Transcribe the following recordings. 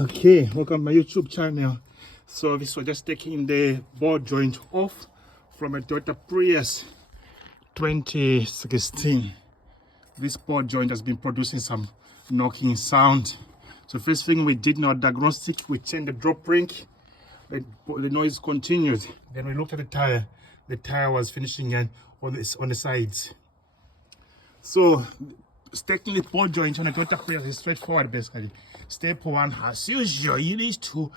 Okay, welcome to my YouTube channel. So this was just taking the ball joint off from a Toyota Prius 2016. This ball joint has been producing some knocking sound. So first thing we did in our diagnostic, we changed the drop ring. The noise continued. Then we looked at the tire. The tire was finishing on the sides. So taking the ball joint on a Toyota Prius is straightforward basically. Step one, as usual, you need to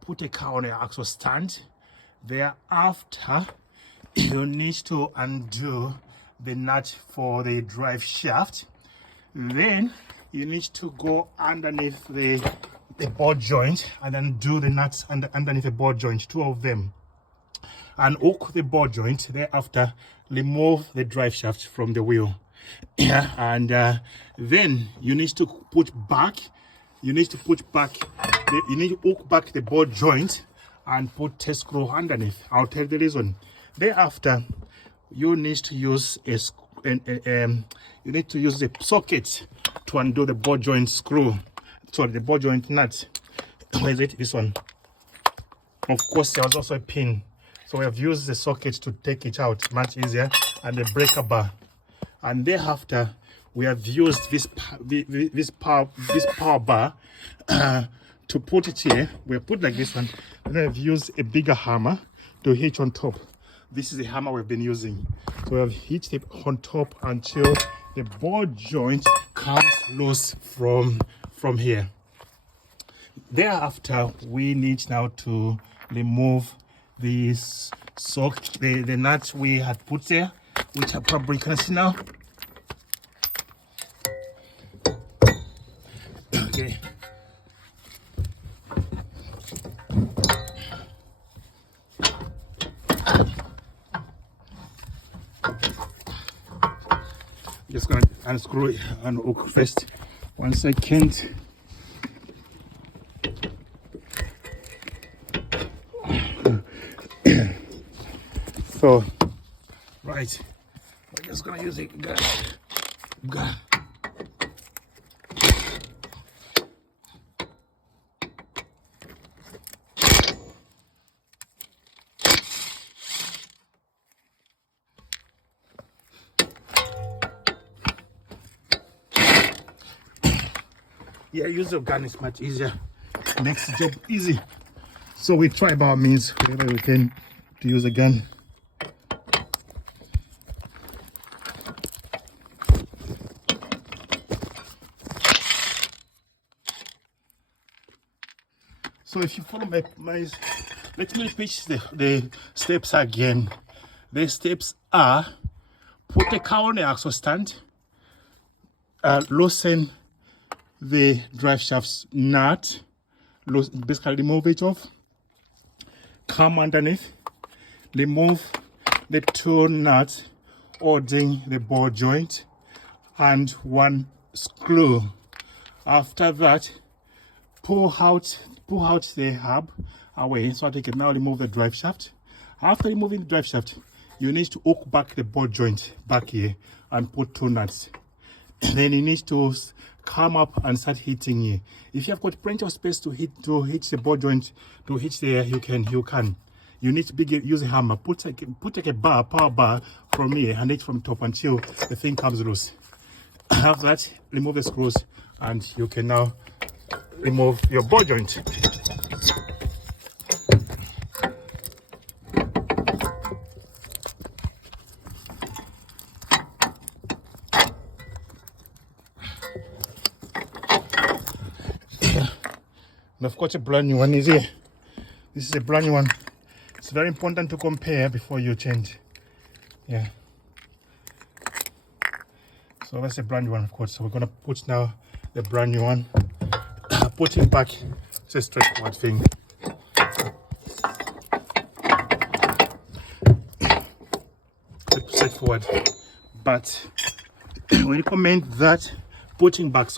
put a car on an axle stand. Thereafter, you need to undo the nut for the drive shaft. Then you need to go underneath the ball joint and then do the nuts underneath the ball joint, two of them, and hook the ball joint. Thereafter, remove the drive shaft from the wheel. Yeah, and then you need to put back. You need to hook back the ball joint and put a screw underneath. I'll tell the reason. Thereafter, you need to use a socket to undo the ball joint screw. Sorry, the ball joint nut. Where is it? This one. Of course, there was also a pin, so we have used the socket to take it out much easier, and the breaker bar. And thereafter, we have used this power bar to put it here. We put like this one. Then I've used a bigger hammer to hitch on top. This is the hammer we've been using. So we have hitched it on top until the ball joint comes loose from here. Thereafter, we need now to remove this the nut we had put there, which I probably can see now. Okay. Just gonna unscrew it and hook first. 1 second. So, right, we're just gonna use it. Yeah, use of gun is much easier. Makes the job easy. So we try by our means wherever we can to use a gun. So if you follow my let me pitch the steps again. The steps are: put the car on the axle stand, loosen the drive shaft's nut, basically remove it off, come underneath, remove the two nuts holding the ball joint and one screw. After that, pull out the hub away so that you can now remove the drive shaft. After removing the drive shaft, you need to hook back the ball joint back here and put two nuts. Then you need to come up and start hitting here. If you have got plenty of space to hit the ball joint, to hit there, you can. You need to use a hammer. Put like a power bar from here and hit from top until the thing comes loose. After that, remove the screws and you can now remove your ball joint. And of course, a brand new one is here. This is a brand new one. It's very important to compare before you change. Yeah. So that's a brand new one, of course. So we're gonna put now the brand new one. Putting back, it's a straightforward thing. Straightforward, but we recommend that putting back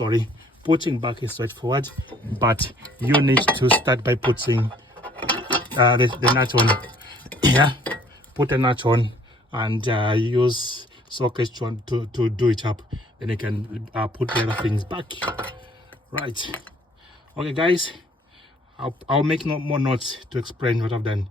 is straightforward, but you need to start by putting the nut on. Yeah, put the nut on and use sockets to do it up. Then you can put the other things back. Right. Okay guys, I'll make more notes to explain what I've done.